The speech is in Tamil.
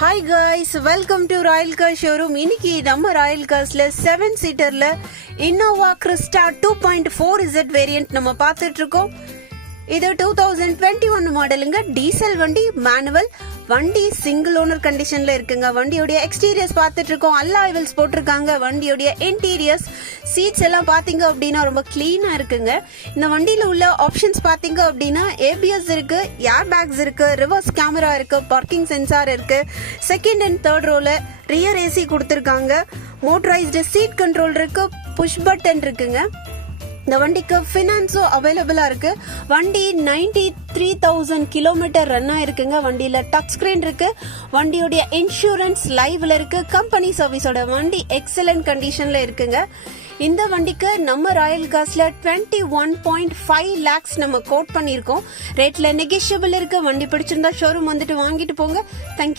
Hi guys, welcome to Royal Car showroom. இன்னைக்கு நம்ம ராயல் கார்ஸ்ல 7 சீட்டர்ல இன்னோவா கிறிஸ்டா 2.4Z வேரியன்ட் நம்ம பார்த்துட்டு இருக்கோம். இது 2021 மாடலுங்க. டீசல் வண்டி, மேனுவல் வண்டி, சிங்கிள் ஓனர் கண்டிஷன்ல இருக்குங்க. வண்டியோடைய எக்ஸ்டீரியர்ஸ் பார்த்துட்டு இருக்கோம். அல்லாய் வீல்ஸ் போட்டிருக்காங்க. வண்டியோடைய இன்டீரியர்ஸ், சீட்ஸ் எல்லாம் பாத்தீங்க அப்படின்னா ரொம்ப கிளீனா இருக்குங்க. இந்த வண்டியில உள்ள ஆப்ஷன்ஸ் பாத்தீங்க அப்படின்னா ஏபிஎஸ் இருக்கு, ஏர் பேக்ஸ் இருக்கு, ரிவர்ஸ் கேமரா இருக்கு, பார்க்கிங் சென்சார் இருக்கு, செகண்ட் அண்ட் தேர்ட் ரோல ரியர் ஏசி கொடுத்திருக்காங்க, மோட்டரைஸ்டு சீட் கண்ட்ரோல் இருக்கு, புஷ் பட்டன் இருக்குங்க. இந்த வண்டிக்கு ஃபினான்ஸும் அவைலபிளா இருக்கு. வண்டி 93,000 கிலோமீட்டர் ரன் ஆயிருக்குங்க. வண்டியில டச் ஸ்கிரீன் இருக்கு. வண்டியோடைய இன்சூரன்ஸ் லைவ்ல இருக்கு. கம்பெனி சர்வீஸோட வண்டி எக்ஸலன்ட் கண்டிஷன்ல இருக்குங்க. இந்த வண்டிக்கு நம்ம ராயல் கார்ஸ்ல 21.5 lakhs நம்ம கோட் பண்ணிருக்கோம். ரேட்ல நெகோஷியபிள் இருக்கு. வண்டி பிடிச்சிருந்தா ஷோரூம் வந்துட்டு வாங்கிட்டு போங்க. தேங்க்யூ.